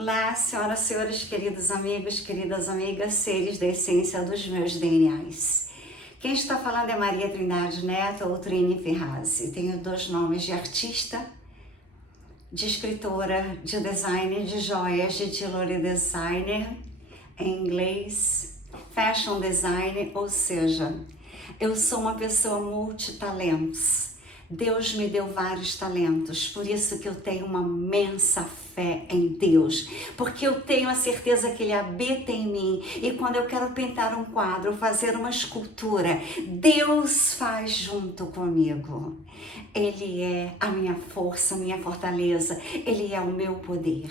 Olá, senhoras e senhores, queridos amigos, queridas amigas, seres da essência dos meus DNAs. Quem está falando é Maria Trindade Neto ou Trini Ferrazzi. Tenho dois nomes de artista, de escritora, de designer de joias, de jewelry designer, em inglês, fashion designer, ou seja, eu sou uma pessoa multitalentos. Deus me deu vários talentos, por isso que eu tenho uma imensa fé em Deus, porque eu tenho a certeza que Ele habita em mim, e quando eu quero pintar um quadro, fazer uma escultura, Deus faz junto comigo. Ele é a minha força, a minha fortaleza, Ele é o meu poder.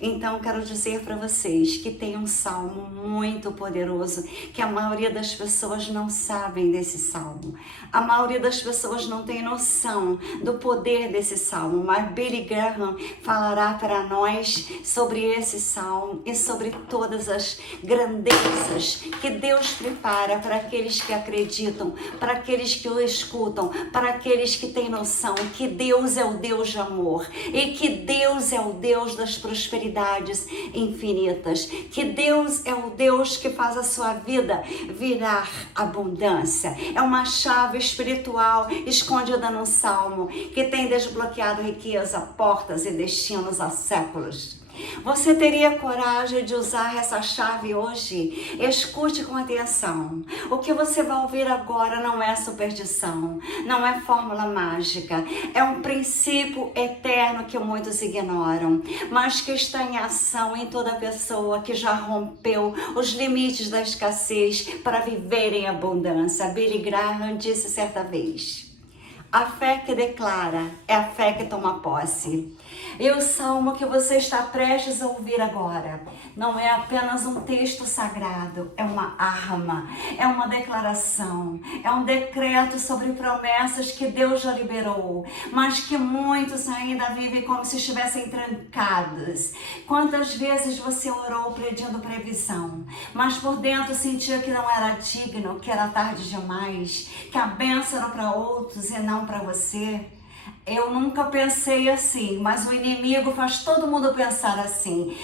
Então quero dizer para vocês que tem um salmo muito poderoso, que a maioria das pessoas não sabem desse salmo. A maioria das pessoas não tem noção do poder desse salmo, mas Billy Graham falará para nós sobre esse salmo e sobre todas as grandezas que Deus prepara para aqueles que acreditam, para aqueles que o escutam, para aqueles que têm noção que Deus é o Deus de amor e que Deus é o Deus das prosperidades infinitas, que Deus é o Deus que faz a sua vida virar abundância. É uma chave espiritual escondida num salmo que tem desbloqueado riqueza, portas e destinos há séculos. Você teria coragem de usar essa chave hoje? Escute com atenção. O que você vai ouvir agora não é superstição, não é fórmula mágica, é um princípio eterno que muitos ignoram, mas que está em ação em toda pessoa que já rompeu os limites da escassez para viver em abundância. Billy Graham disse certa vez: a fé que declara é a fé que toma posse. E o salmo que você está prestes a ouvir agora não é apenas um texto sagrado, é uma arma, é uma declaração, é um decreto sobre promessas que Deus já liberou, mas que muitos ainda vivem como se estivessem trancados. Quantas vezes você orou pedindo previsão, mas por dentro sentia que não era digno, que era tarde demais, que a bênção era para outros e não para você? Eu nunca pensei assim, mas o inimigo faz todo mundo pensar assim.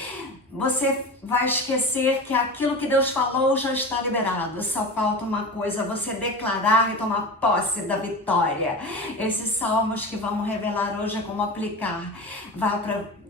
Você vai esquecer que aquilo que Deus falou já está liberado. Só falta uma coisa: você declarar e tomar posse da vitória. Esses salmos que vamos revelar hoje é como aplicar.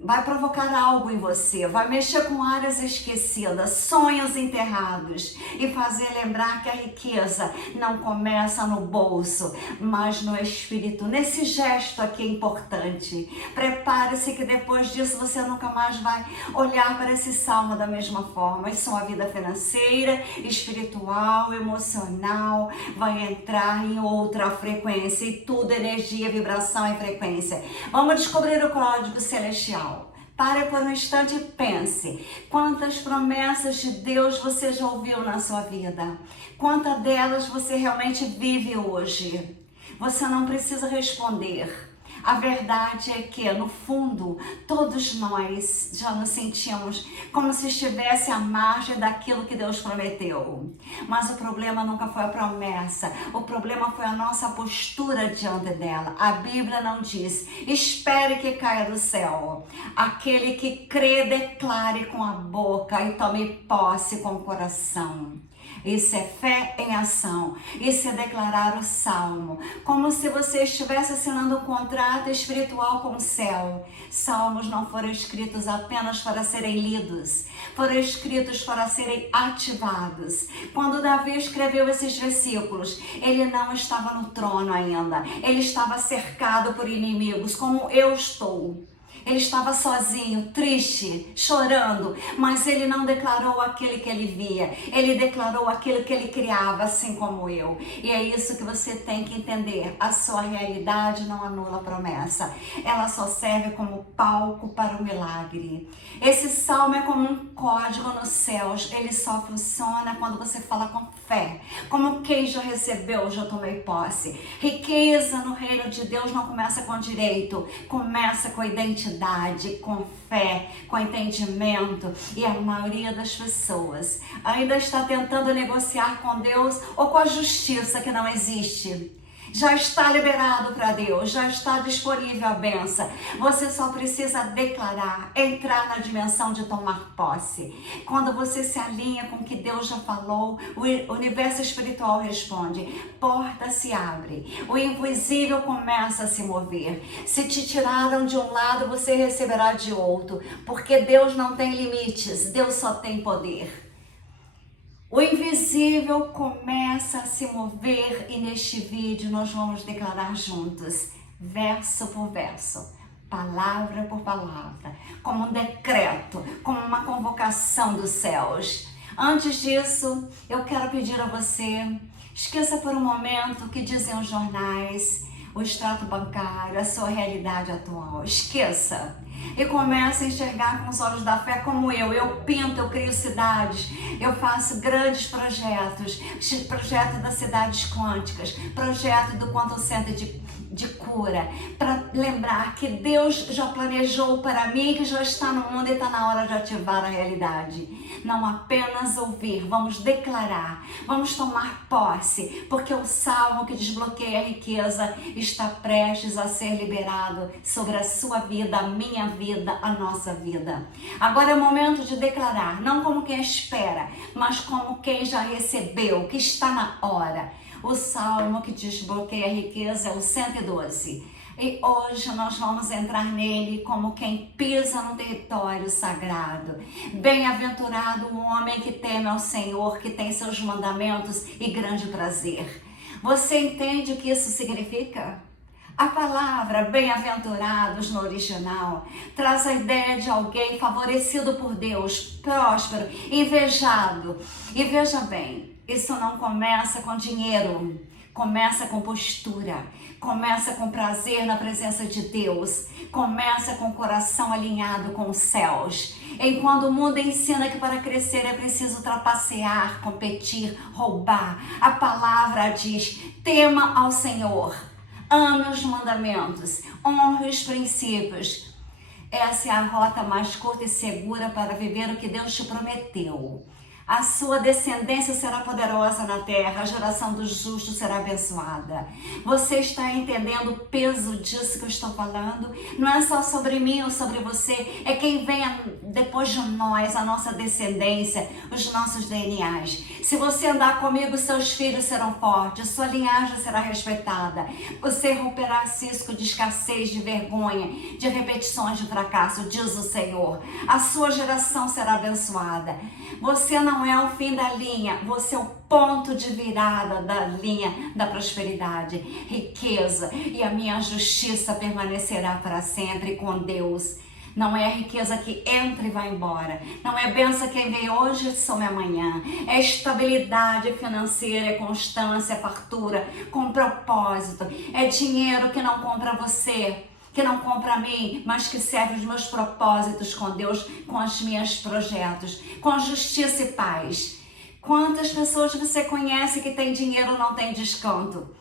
Vai provocar algo em você, vai mexer com áreas esquecidas, sonhos enterrados e fazer lembrar que a riqueza não começa no bolso, mas no espírito. Nesse gesto aqui é importante. Prepare-se que depois disso você nunca mais vai olhar para esse salmo da mesma forma. Isso é a vida financeira, espiritual, emocional, vai entrar em outra frequência, e tudo energia, vibração e frequência. Vamos descobrir o código celestial. Pare por um instante e pense: quantas promessas de Deus você já ouviu na sua vida? Quantas delas você realmente vive hoje? Você não precisa responder. A verdade é que, no fundo, todos nós já nos sentimos como se estivesse à margem daquilo que Deus prometeu. Mas o problema nunca foi a promessa, o problema foi a nossa postura diante dela. A Bíblia não diz: espere que caia do céu. Aquele que crê, declare com a boca e tome posse com o coração. Isso é fé em ação, isso é declarar o salmo, como se você estivesse assinando um contrato espiritual com o céu. Salmos não foram escritos apenas para serem lidos, foram escritos para serem ativados. Quando Davi escreveu esses versículos, ele não estava no trono ainda, ele estava cercado por inimigos, como eu estou. Ele estava sozinho, triste, chorando, mas ele não declarou aquele que ele via. Ele declarou aquilo que ele criava, assim como eu. E é isso que você tem que entender. A sua realidade não anula a promessa. Ela só serve como palco para o milagre. Esse salmo é como um código nos céus. Ele só funciona quando você fala com fé. Como quem já recebeu, já tomei posse. Riqueza no reino de Deus não começa com direito, começa com identidade, com fé, com entendimento. E a maioria das pessoas ainda está tentando negociar com Deus ou com a justiça que não existe. Já está liberado para Deus, já está disponível a bênção. Você só precisa declarar, entrar na dimensão de tomar posse. Quando você se alinha com o que Deus já falou, o universo espiritual responde, porta se abre, o invisível começa a se mover. Se te tiraram de um lado, você receberá de outro, porque Deus não tem limites, Deus só tem poder. O invisível começa a se mover e neste vídeo nós vamos declarar juntos, verso por verso, palavra por palavra, como um decreto, como uma convocação dos céus. Antes disso, eu quero pedir a você, esqueça por um momento o que dizem os jornais, o extrato bancário, a sua realidade atual. Esqueça. E comece a enxergar com os olhos da fé como eu pinto, eu crio cidades, eu faço grandes projetos, projeto das cidades quânticas, projeto do Quantum Center de cura, para lembrar que Deus já planejou para mim, que já está no mundo e está na hora de ativar a realidade. Não apenas ouvir, vamos declarar, vamos tomar posse, porque o salmo que desbloqueia a riqueza está prestes a ser liberado sobre a sua vida, a minha vida, a nossa vida. Agora é o momento de declarar, não como quem espera, mas como quem já recebeu, que está na hora. O salmo que desbloqueia a riqueza é o 112. E hoje nós vamos entrar nele como quem pisa no território sagrado. Bem-aventurado o homem que teme ao Senhor, que tem seus mandamentos e grande prazer. Você entende o que isso significa? A palavra bem-aventurados no original traz a ideia de alguém favorecido por Deus, próspero, invejado. E veja bem, isso não começa com dinheiro, começa com postura, começa com prazer na presença de Deus, começa com o coração alinhado com os céus. Enquanto o mundo ensina que para crescer é preciso trapacear, competir, roubar, a palavra diz, tema ao Senhor, ame os mandamentos, honre os princípios. Essa é a rota mais curta e segura para viver o que Deus te prometeu. A sua descendência será poderosa na terra, a geração dos justos será abençoada. Você está entendendo o peso disso que eu estou falando? Não é só sobre mim ou sobre você, é quem vem depois de nós, a nossa descendência, os nossos DNAs. Se você andar comigo, seus filhos serão fortes, sua linhagem será respeitada. Você romperá cisco de escassez, de vergonha, de repetições de fracasso, diz o Senhor. A sua geração será abençoada. Você não é o fim da linha, você é o ponto de virada da linha da prosperidade, riqueza, e a minha justiça permanecerá para sempre com Deus. Não é a riqueza que entra e vai embora. Não é bênção que vem hoje e some amanhã. É estabilidade financeira, é constância, é fartura, com propósito. É dinheiro que não compra você, que não compra a mim, mas que serve os meus propósitos com Deus, com os meus projetos, com justiça e paz. Quantas pessoas você conhece que tem dinheiro ou não tem descanso?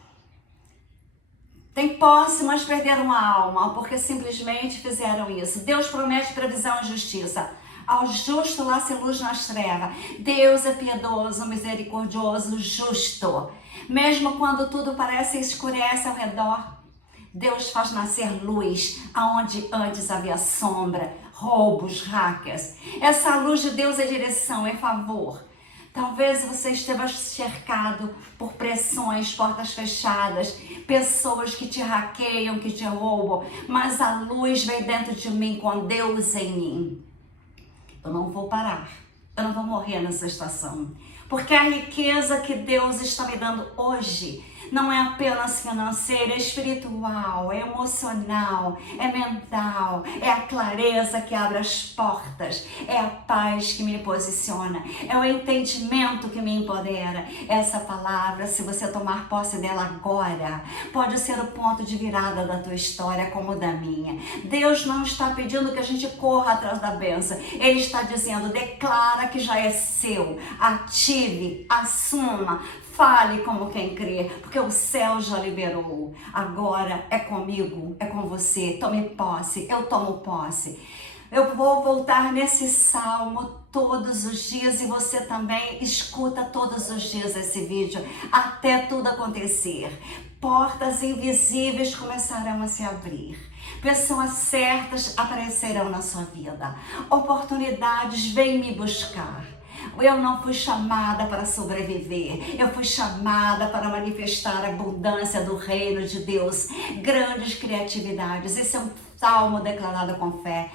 Tem posse, mas perderam a alma, porque simplesmente fizeram isso. Deus promete previsão e justiça. Ao justo lá-se luz nas trevas. Deus é piedoso, misericordioso, justo. Mesmo quando tudo parece escurece ao redor, Deus faz nascer luz aonde antes havia sombra, roubos, hackers. Essa luz de Deus é direção, é favor. Talvez você esteja cercado por pressões, portas fechadas, pessoas que te hackeiam, que te roubam, mas a luz vem dentro de mim com Deus em mim. Eu não vou parar, eu não vou morrer nessa estação, porque a riqueza que Deus está me dando hoje não é apenas financeira, é espiritual, é emocional, é mental, é a clareza que abre as portas, é a paz que me posiciona, é o entendimento que me empodera. Essa palavra, se você tomar posse dela agora, pode ser o ponto de virada da tua história como da minha. Deus não está pedindo que a gente corra atrás da bênção, Ele está dizendo, declara que já é seu, ative, assuma, fale como quem crê, porque o céu já liberou. Agora é comigo, é com você. Tome posse, eu tomo posse. Eu vou voltar nesse salmo todos os dias e você também escuta todos os dias esse vídeo, até tudo acontecer. Portas invisíveis começarão a se abrir. Pessoas certas aparecerão na sua vida. Oportunidades vêm me buscar. Eu não fui chamada para sobreviver, eu fui chamada para manifestar a abundância do reino de Deus, grandes criatividades. Esse é um salmo declarado com fé.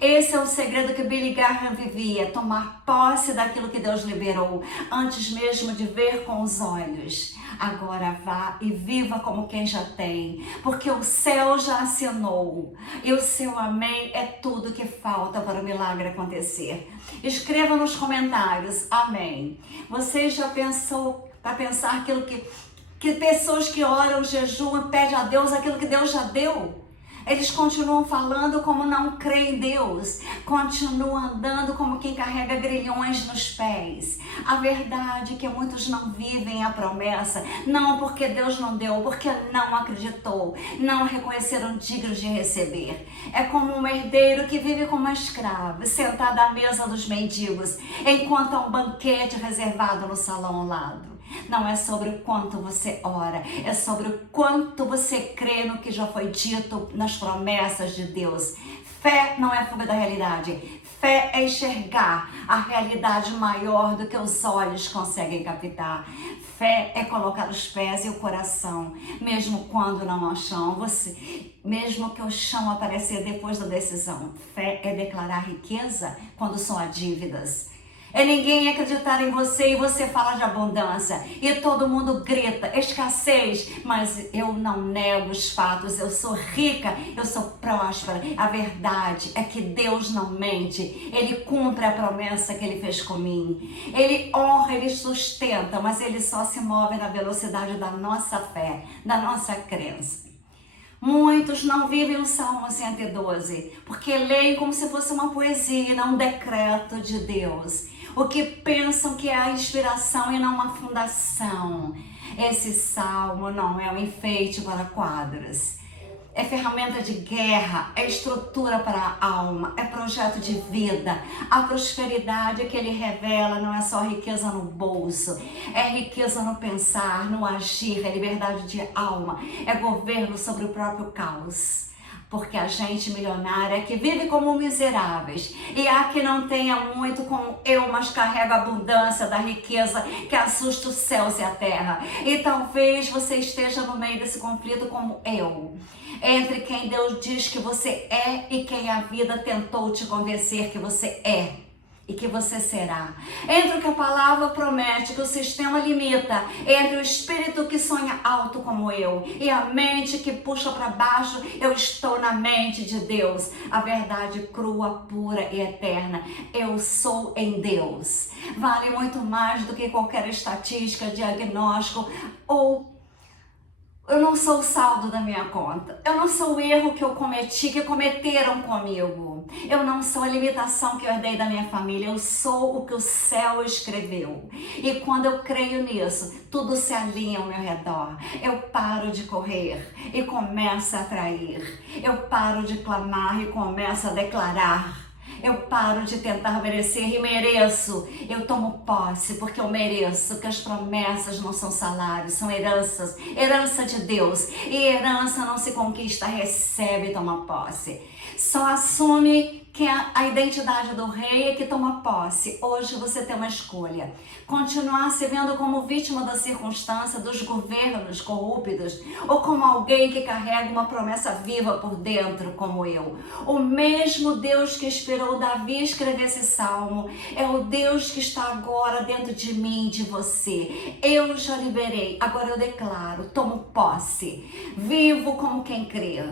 Esse é o segredo que Billy Graham vivia, tomar posse daquilo que Deus liberou, antes mesmo de ver com os olhos. Agora vá e viva como quem já tem, porque o céu já assinou, e o seu amém é tudo que falta para o milagre acontecer. Escreva nos comentários, amém. Você já pensou, para pensar aquilo que pessoas que oram, jejuam, pedem a Deus aquilo que Deus já deu? Eles continuam falando como não creem em Deus, continuam andando como quem carrega grilhões nos pés. A verdade é que muitos não vivem a promessa, não porque Deus não deu, porque não acreditou, não reconheceram dignos de receber. É como um herdeiro que vive como uma escrava, sentado à mesa dos mendigos, enquanto há um banquete reservado no salão ao lado. Não é sobre o quanto você ora, é sobre o quanto você crê no que já foi dito nas promessas de Deus. Fé não é fuga da realidade. Fé é enxergar a realidade maior do que os olhos conseguem captar. Fé é colocar os pés e o coração, mesmo quando não há chão. Mesmo que o chão aparecer depois da decisão. Fé é declarar riqueza quando só há dívidas. É ninguém acreditar em você e você falar de abundância. E todo mundo grita, escassez, mas eu não nego os fatos. Eu sou rica, eu sou próspera. A verdade é que Deus não mente. Ele cumpre a promessa que Ele fez com mim. Ele honra, Ele sustenta, mas Ele só se move na velocidade da nossa fé, da nossa crença. Muitos não vivem o Salmo 112, porque leem como se fosse uma poesia e não um decreto de Deus. O que pensam que é a inspiração e não uma fundação. Esse salmo não é um enfeite para quadros. É ferramenta de guerra, é estrutura para a alma, é projeto de vida. A prosperidade que ele revela não é só riqueza no bolso, é riqueza no pensar, no agir, é liberdade de alma, é governo sobre o próprio caos. Porque a gente milionária que vive como miseráveis, e há que não tenha muito como eu, mas carrega a abundância da riqueza que assusta os céus e a terra. E talvez você esteja no meio desse conflito como eu, entre quem Deus diz que você é e quem a vida tentou te convencer que você é e que você será. Entre o que a palavra promete, que o sistema limita, entre o espírito que sonha alto como eu e a mente que puxa para baixo, eu estou na mente de Deus. A verdade crua, pura e eterna. Eu sou em Deus. Vale muito mais do que qualquer estatística, diagnóstico ou eu não sou o saldo da minha conta. Eu não sou o erro que eu cometi, que cometeram comigo. Eu não sou a limitação que eu herdei da minha família. Eu sou o que o céu escreveu. E quando eu creio nisso, tudo se alinha ao meu redor. Eu paro de correr e começo a atrair. Eu paro de clamar e começo a declarar. Eu paro de tentar merecer e mereço. Eu tomo posse porque eu mereço, que as promessas não são salários, são heranças. Herança de Deus. E herança não se conquista, recebe e toma posse. Só assume que a identidade do rei é que toma posse. Hoje você tem uma escolha. Continuar se vendo como vítima da circunstância, dos governos corruptos, ou como alguém que carrega uma promessa viva por dentro, como eu. O mesmo Deus que inspirou Davi a escrever esse salmo é o Deus que está agora dentro de mim, de você. Eu já liberei, agora eu declaro, tomo posse. Vivo como quem crê.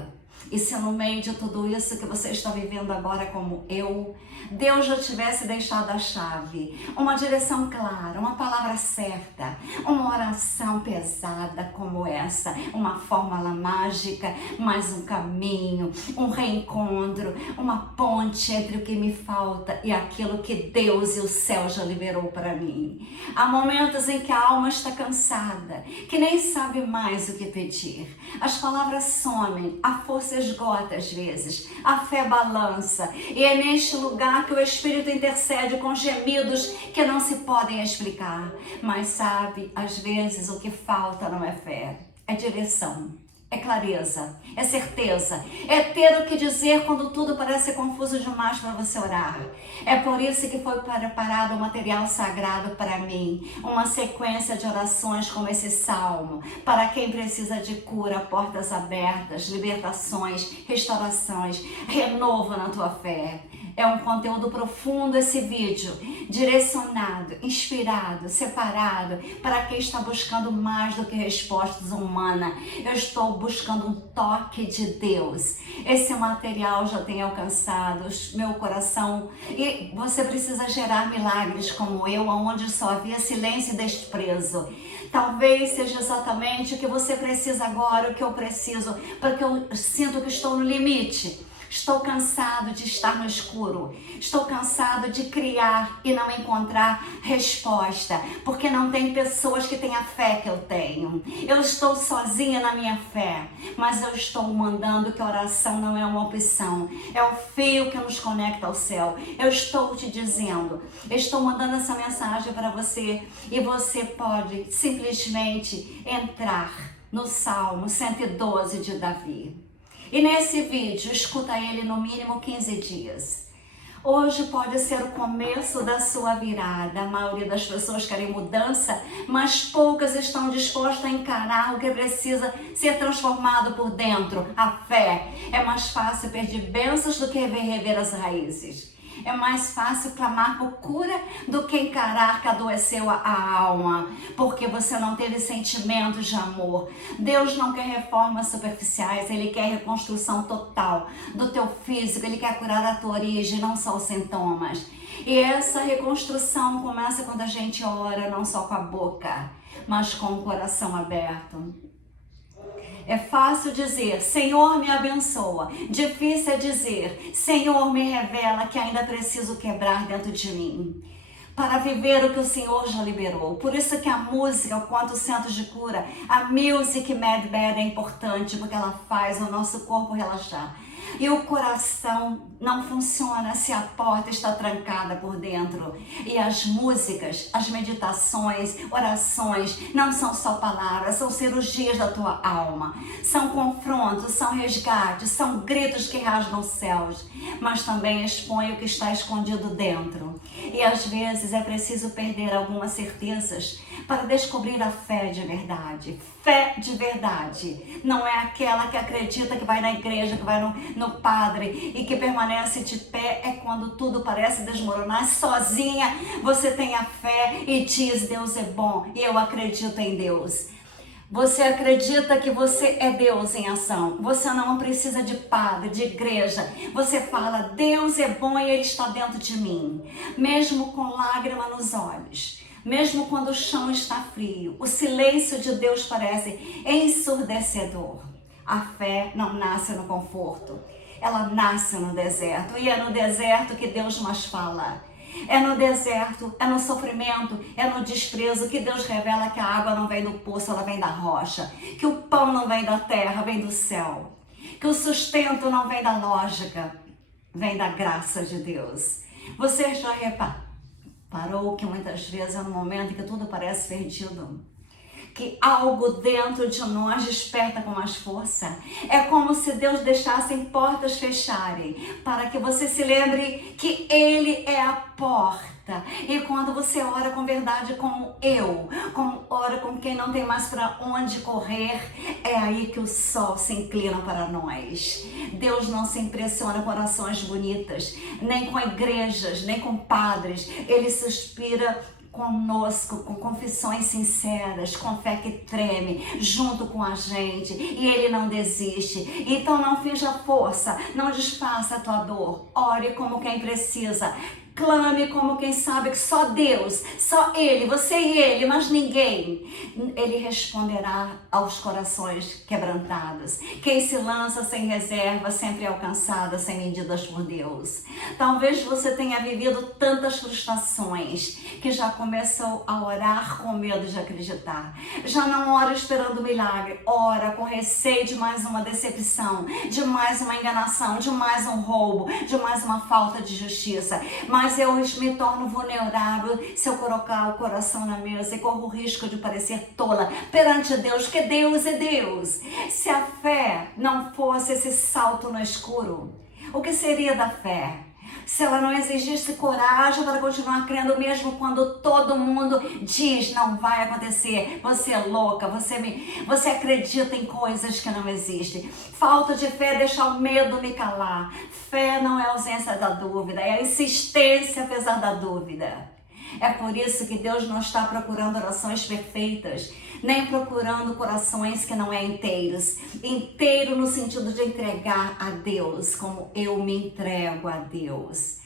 E se no meio de tudo isso que você está vivendo agora como eu, Deus já tivesse deixado a chave, uma direção clara, uma palavra certa, uma oração pesada como essa, uma fórmula mágica, mais um caminho, um reencontro, uma ponte entre o que me falta e aquilo que Deus e o céu já liberou para mim. Há momentos em que a alma está cansada, que nem sabe mais o que pedir. As palavras somem, a força esgota às vezes, a fé balança, e é neste lugar que o Espírito intercede com gemidos que não se podem explicar. Mas sabe, às vezes o que falta não é fé, é direção, é clareza, é certeza, é ter o que dizer quando tudo parece confuso demais para você orar. É por isso que foi preparado um material sagrado para mim, uma sequência de orações como esse salmo, para quem precisa de cura, portas abertas, libertações, restaurações, renovo na tua fé. É um conteúdo profundo esse vídeo, direcionado, inspirado, separado para quem está buscando mais do que respostas humanas. Eu estou buscando um toque de Deus. Esse material já tem alcançado meu coração e você precisa gerar milagres como eu, onde só havia silêncio e desprezo. Talvez seja exatamente o que você precisa agora, o que eu preciso, porque eu sinto que estou no limite. Estou cansado de estar no escuro. Estou cansado de criar e não encontrar resposta, porque não tem pessoas que têm a fé que eu tenho. Eu estou sozinha na minha fé, mas eu estou mandando que a oração não é uma opção. É o fio que nos conecta ao céu. Eu estou te dizendo, estou mandando essa mensagem para você e você pode simplesmente entrar no Salmo 112 de Davi. E nesse vídeo, escuta ele no mínimo 15 dias. Hoje pode ser o começo da sua virada. A maioria das pessoas querem mudança, mas poucas estão dispostas a encarar o que precisa ser transformado por dentro. A fé. É mais fácil perder bênçãos do que rever as raízes. É mais fácil clamar por cura do que encarar que adoeceu a alma, porque você não teve sentimentos de amor. Deus não quer reformas superficiais, Ele quer reconstrução total do teu físico, Ele quer curar a tua origem, não só os sintomas. E essa reconstrução começa quando a gente ora, não só com a boca, mas com o coração aberto. É fácil dizer, Senhor me abençoa. Difícil é dizer, Senhor me revela que ainda preciso quebrar dentro de mim, para viver o que o Senhor já liberou. Por isso que a música, quanto centro de cura, a Music Med Bed é importante, porque ela faz o nosso corpo relaxar. E o coração não funciona se a porta está trancada por dentro. E as músicas, as meditações, orações, não são só palavras, são cirurgias da tua alma. São confrontos, são resgates, são gritos que rasgam os céus, mas também expõem o que está escondido dentro. E às vezes é preciso perder algumas certezas para descobrir a fé de verdade. Fé de verdade não é aquela que acredita que vai na igreja, que vai no padre e que permanece de pé. É quando tudo parece desmoronar. Sozinha você tem a fé e diz, Deus é bom e eu acredito em Deus. Você acredita que você é Deus em ação. Você não precisa de padre, de igreja. Você fala, Deus é bom e Ele está dentro de mim. Mesmo com lágrima nos olhos. Mesmo quando o chão está frio. O silêncio de Deus parece ensurdecedor. A fé não nasce no conforto. Ela nasce no deserto. E é no deserto que Deus mais fala. É no deserto, é no sofrimento, é no desprezo que Deus revela que a água não vem do poço, ela vem da rocha. Que o pão não vem da terra, vem do céu. Que o sustento não vem da lógica, vem da graça de Deus. Você já reparou que muitas vezes é no momento em que tudo parece perdido, que algo dentro de nós desperta com mais força. É como se Deus deixasse portas fecharem, para que você se lembre que Ele é a porta. E quando você ora com verdade como eu, como ora com quem não tem mais para onde correr, é aí que o sol se inclina para nós. Deus não se impressiona com orações bonitas, nem com igrejas, nem com padres. Ele suspira conosco, com confissões sinceras, com fé que treme, junto com a gente, e Ele não desiste. Então não finja força, não desfaça a tua dor, ore como quem precisa, clame como quem sabe que só Deus, só Ele, você e Ele, mas ninguém. Ele responderá aos corações quebrantados. Quem se lança sem reserva sempre é alcançada, sem medidas por Deus. Talvez você tenha vivido tantas frustrações que já começou a orar com medo de acreditar. Já não ora esperando milagre, ora com receio de mais uma decepção, de mais uma enganação, de mais um roubo, de mais uma falta de justiça. Mas mas eu me torno vulnerável se eu colocar o coração na mesa e corro o risco de parecer tola perante Deus, porque Deus é Deus. Se a fé não fosse esse salto no escuro, o que seria da fé? Se ela não exigisse coragem para continuar crendo mesmo quando todo mundo diz não vai acontecer, você é louca, você acredita em coisas que não existem. Falta de fé deixa o medo me calar. Fé não é ausência da dúvida, é a insistência apesar da dúvida. É por isso que Deus não está procurando orações perfeitas, nem procurando corações que não é inteiros. Inteiro no sentido de entregar a Deus, como eu me entrego a Deus.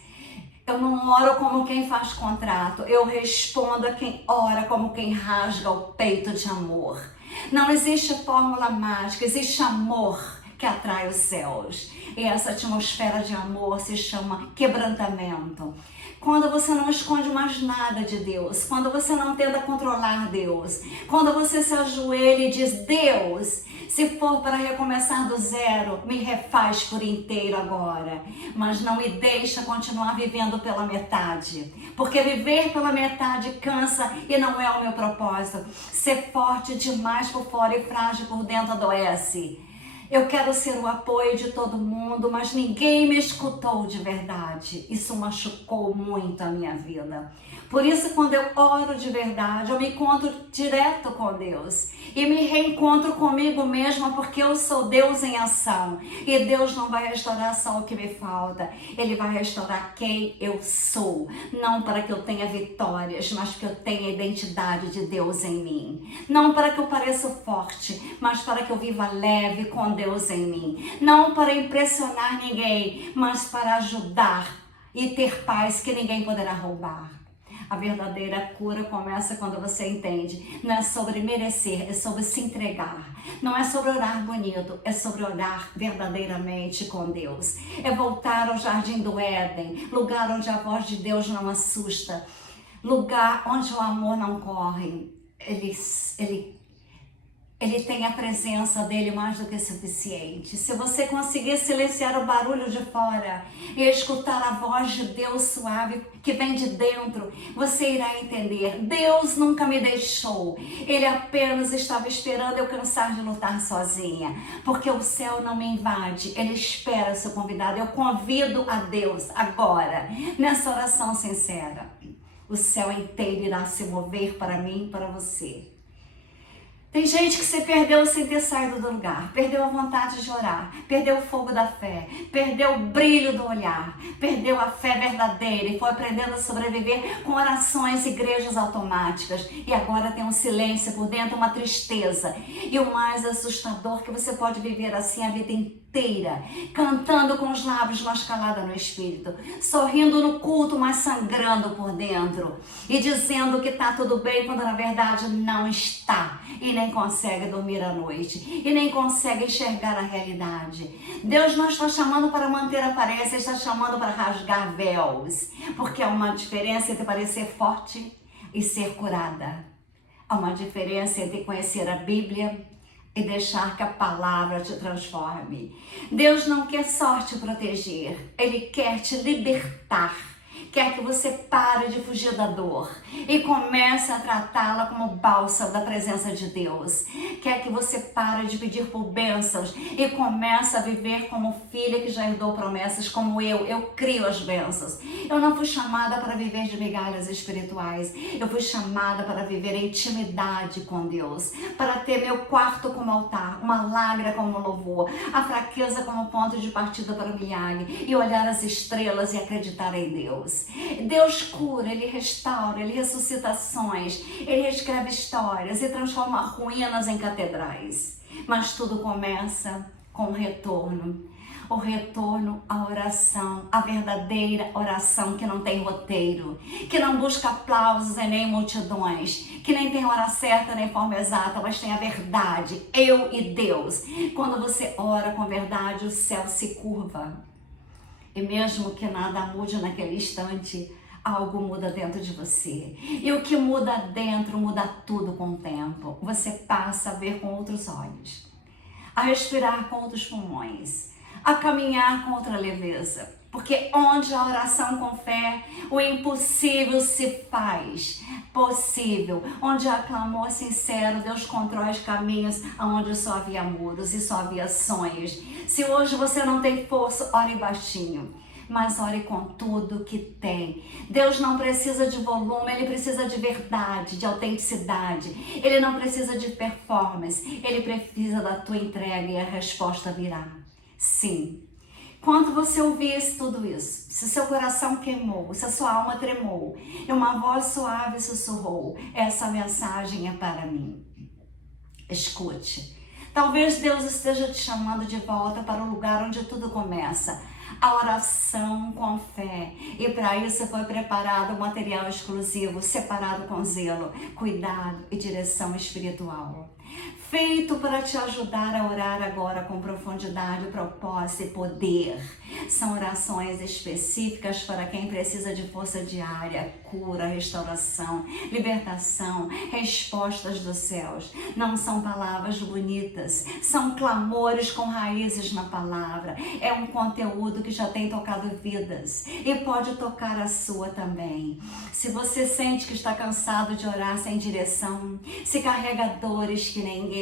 Eu não oro como quem faz contrato, eu respondo a quem ora como quem rasga o peito de amor. Não existe fórmula mágica, existe amor que atrai os céus. E essa atmosfera de amor se chama quebrantamento. Quando você não esconde mais nada de Deus, quando você não tenta controlar Deus, quando você se ajoelha e diz, Deus, se for para recomeçar do zero, me refaz por inteiro agora, mas não me deixa continuar vivendo pela metade, porque viver pela metade cansa e não é o meu propósito. Ser forte demais por fora e frágil por dentro adoece. Eu quero ser o apoio de todo mundo, mas ninguém me escutou de verdade. Isso machucou muito a minha vida. Por isso, quando eu oro de verdade, eu me encontro direto com Deus. E me reencontro comigo mesma, porque eu sou Deus em ação. E Deus não vai restaurar só o que me falta. Ele vai restaurar quem eu sou. Não para que eu tenha vitórias, mas que eu tenha a identidade de Deus em mim. Não para que eu pareça forte, mas para que eu viva leve com Deus em mim. Não para impressionar ninguém, mas para ajudar e ter paz que ninguém poderá roubar. A verdadeira cura começa quando você entende. Não é sobre merecer, é sobre se entregar. Não é sobre orar bonito, é sobre orar verdadeiramente com Deus. É voltar ao jardim do Éden, lugar onde a voz de Deus não assusta, lugar onde o amor não corre. Ele tem a presença dele mais do que suficiente. Se você conseguir silenciar o barulho de fora e escutar a voz de Deus suave que vem de dentro, você irá entender. Deus nunca me deixou. Ele apenas estava esperando eu cansar de lutar sozinha. Porque o céu não me invade. Ele espera ser convidado. Eu convido a Deus agora, nessa oração sincera. O céu inteiro irá se mover para mim e para você. Tem gente que se perdeu sem ter saído do lugar, perdeu a vontade de orar, perdeu o fogo da fé, perdeu o brilho do olhar, perdeu a fé verdadeira e foi aprendendo a sobreviver com orações e igrejas automáticas. E agora tem um silêncio por dentro, uma tristeza. E o mais assustador que você pode viver assim a vida inteira, cantando com os lábios, mas calada no espírito, sorrindo no culto, mas sangrando por dentro, e dizendo que está tudo bem, quando na verdade não está, e nem consegue dormir à noite, e nem consegue enxergar a realidade. Deus não está chamando para manter a aparência, está chamando para rasgar véus, porque há uma diferença entre parecer forte e ser curada. Há uma diferença entre conhecer a Bíblia e deixar que a palavra te transforme. Deus não quer só te proteger, Ele quer te libertar. Quer que você pare de fugir da dor e comece a tratá-la como bálsamo da presença de Deus. Quer que você pare de pedir por bênçãos e comece a viver como filha que já herdou promessas, como eu crio as bênçãos. Eu não fui chamada para viver de migalhas espirituais, eu fui chamada para viver em intimidade com Deus, para ter meu quarto como altar, uma lágrima como louvor, a fraqueza como ponto de partida para o milagre e olhar as estrelas e acreditar em Deus. Deus cura, Ele restaura, Ele ressuscita ações, Ele reescreve histórias e transforma ruínas em catedrais. Mas tudo começa com o retorno à oração, a verdadeira oração que não tem roteiro, que não busca aplausos e nem multidões, que nem tem hora certa nem forma exata, mas tem a verdade, eu e Deus. Quando você ora com verdade, o céu se curva. E mesmo que nada mude naquele instante, algo muda dentro de você. E o que muda dentro, muda tudo com o tempo. Você passa a ver com outros olhos, a respirar com outros pulmões, a caminhar com outra leveza. Porque onde há oração com fé, o impossível se faz possível. Onde há clamor sincero, Deus constrói os caminhos onde só havia muros e só havia sonhos. Se hoje você não tem força, ore baixinho, mas ore com tudo que tem. Deus não precisa de volume, Ele precisa de verdade, de autenticidade. Ele não precisa de performance, Ele precisa da tua entrega e a resposta virá. Sim. Quando você ouvisse tudo isso, se seu coração queimou, se a sua alma tremou, e uma voz suave sussurrou, essa mensagem é para mim. Escute. Talvez Deus esteja te chamando de volta para o lugar onde tudo começa. A oração com fé. E para isso foi preparado um material exclusivo, separado com zelo, cuidado e direção espiritual. Feito para te ajudar a orar agora com profundidade, propósito e poder. São orações específicas para quem precisa de força diária, cura, restauração, libertação, respostas dos céus. Não são palavras bonitas, são clamores com raízes na palavra. É um conteúdo que já tem tocado vidas e pode tocar a sua também. Se você sente que está cansado de orar sem direção, se carrega dores que ninguém,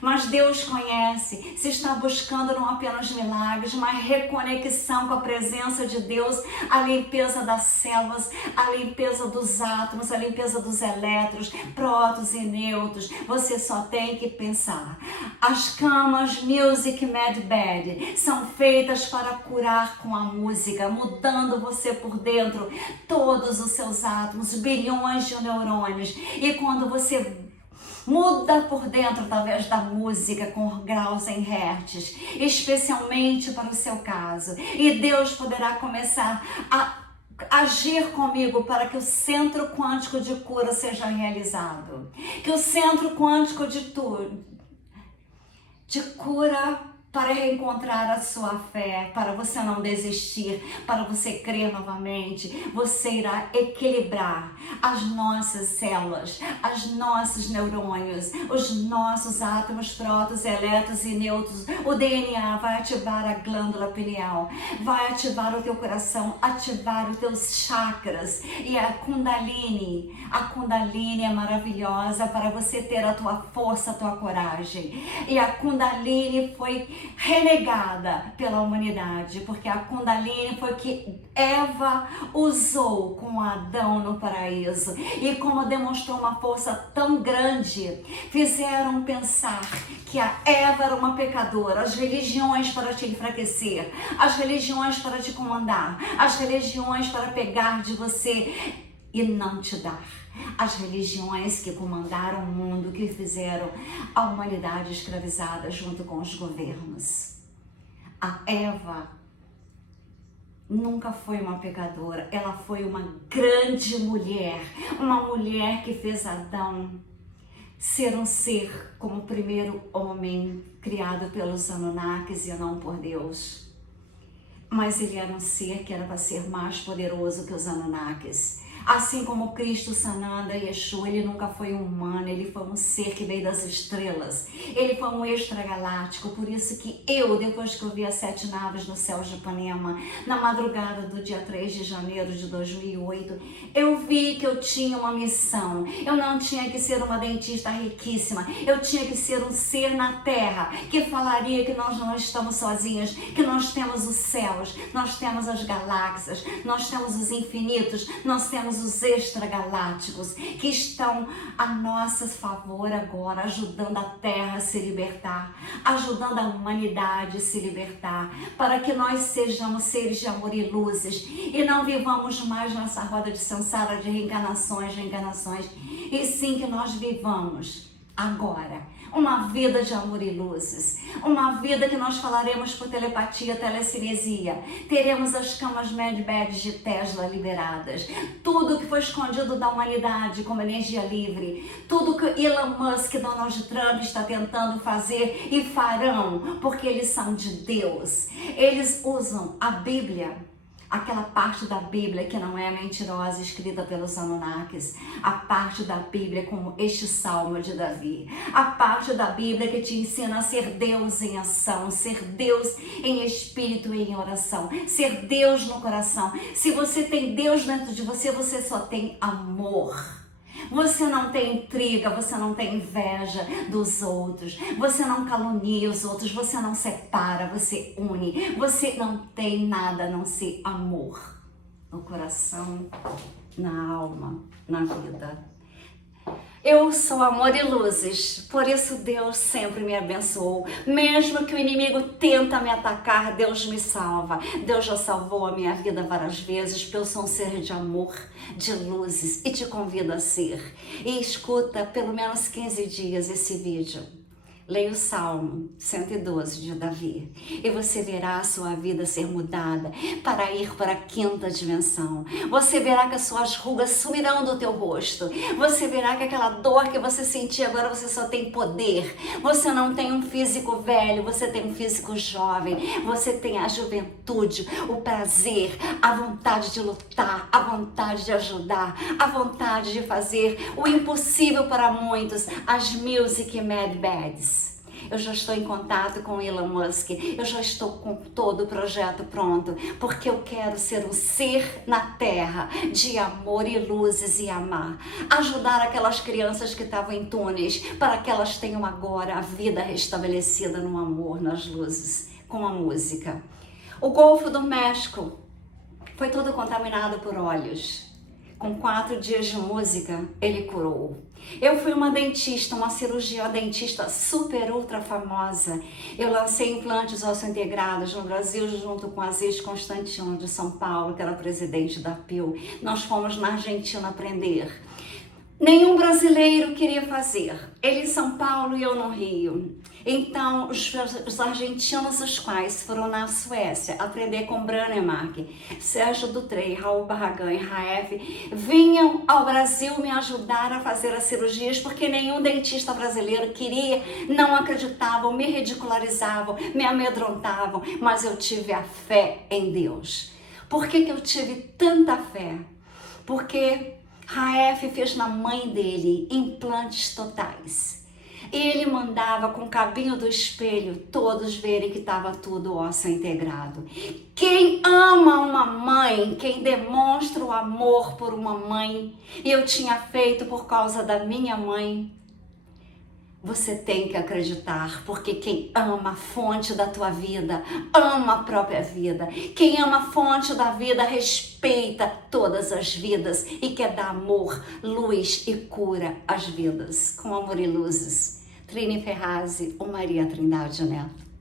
mas Deus conhece, se está buscando não apenas milagres, mas reconexão com a presença de Deus, a limpeza das células, a limpeza dos átomos, a limpeza dos elétrons, prótons e nêutrons, você só tem que pensar. As camas Music Med Bed são feitas para curar com a música, mudando você por dentro, todos os seus átomos, bilhões de neurônios, e quando você muda por dentro através da música com graus em hertz, especialmente para o seu caso. E Deus poderá começar a agir comigo para que o centro quântico de cura seja realizado. Que o centro quântico de cura para reencontrar a sua fé, para você não desistir, para você crer novamente, você irá equilibrar as nossas células, os nossos neurônios, os nossos átomos, prótons, elétrons e nêutrons. O DNA vai ativar a glândula pineal, vai ativar o teu coração, ativar os teus chakras. E a Kundalini é maravilhosa para você ter a tua força, a tua coragem. E a Kundalini foi renegada pela humanidade, porque a Kundalini foi que Eva usou com Adão no paraíso, e como demonstrou uma força tão grande, fizeram pensar que a Eva era uma pecadora, as religiões para te enfraquecer, as religiões para te comandar, as religiões para pegar de você e não te dar. As religiões que comandaram o mundo, que fizeram a humanidade escravizada junto com os governos. A Eva nunca foi uma pecadora, ela foi uma grande mulher, uma mulher que fez Adão ser um ser como o primeiro homem criado pelos Anunnakis e não por Deus. Mas ele era um ser que era para ser mais poderoso que os Anunnakis. Assim como Cristo, Sananda e Yeshua, ele nunca foi um humano, ele foi um ser que veio das estrelas. Ele foi um extragaláctico, por isso que eu, depois que eu vi as 7 naves no céu de Ipanema, na madrugada do dia 3 de janeiro de 2008, eu vi que eu tinha uma missão. Eu não tinha que ser uma dentista riquíssima, eu tinha que ser um ser na Terra, que falaria que nós não estamos sozinhos, que nós temos os céus, nós temos as galáxias, nós temos os infinitos, nós temos os extragalácticos que estão a nosso favor agora, ajudando a Terra a se libertar, ajudando a humanidade a se libertar, para que nós sejamos seres de amor e luzes e não vivamos mais nessa roda de samsara de reencarnações, e sim que nós vivamos agora uma vida de amor e luzes, uma vida que nós falaremos por telepatia, telecinesia, teremos as camas Med-Beds de Tesla liberadas, tudo que foi escondido da humanidade como energia livre, tudo que Elon Musk e Donald Trump está tentando fazer e farão, porque eles são de Deus. Eles usam a Bíblia, aquela parte da Bíblia que não é mentirosa, escrita pelos Anunnakis, a parte da Bíblia como este Salmo de Davi, a parte da Bíblia que te ensina a ser Deus em ação, ser Deus em espírito e em oração, ser Deus no coração. Se você tem Deus dentro de você, você só tem amor. Você não tem intriga, você não tem inveja dos outros, você não calunia os outros, você não separa, você une, você não tem nada a não ser amor no coração, na alma, na vida. Eu sou amor e luzes, por isso Deus sempre me abençoou. Mesmo que o inimigo tenta me atacar, Deus me salva. Deus já salvou a minha vida várias vezes, porque eu sou um ser de amor, de luzes, e te convido a ser. E escuta pelo menos 15 dias esse vídeo. Leia o Salmo 112 de Davi e você verá a sua vida ser mudada para ir para a quinta dimensão. Você verá que as suas rugas sumirão do teu rosto. Você verá que aquela dor que você sentia agora você só tem poder. Você não tem um físico velho, você tem um físico jovem. Você tem a juventude, o prazer, a vontade de lutar, a vontade de ajudar, a vontade de fazer o impossível para muitos, as Music Mad Bads. Eu já estou em contato com Elon Musk, eu já estou com todo o projeto pronto, porque eu quero ser um ser na terra de amor e luzes e amar. Ajudar aquelas crianças que estavam em túneis, para que elas tenham agora a vida restabelecida no amor, nas luzes, com a música. O Golfo do México foi todo contaminado por óleos. Com 4 dias de música, ele curou. Eu fui uma dentista, uma cirurgiã dentista super ultra famosa. Eu lancei implantes osso-integrados no Brasil junto com Aziz Constantino de São Paulo, que era presidente da PIL. Nós fomos na Argentina aprender. Nenhum brasileiro queria fazer. Ele em São Paulo e eu no Rio. Então, os argentinos, os quais foram na Suécia aprender com Branemark, Sérgio Dutrey, Raul Barragan e Raef, vinham ao Brasil me ajudar a fazer as cirurgias, porque nenhum dentista brasileiro queria, não acreditavam, me ridicularizavam, me amedrontavam, mas eu tive a fé em Deus. Por que eu tive tanta fé? Porque Raef fez na mãe dele implantes totais. E ele mandava com o cabinho do espelho todos verem que estava tudo osso integrado. Quem ama uma mãe, quem demonstra o amor por uma mãe, e eu tinha feito por causa da minha mãe, você tem que acreditar, porque quem ama a fonte da tua vida, ama a própria vida. Quem ama a fonte da vida, respeita todas as vidas e quer dar amor, luz e cura às vidas. Com amor e luzes. Trini Ferrazzi ou Maria Trindade Neto.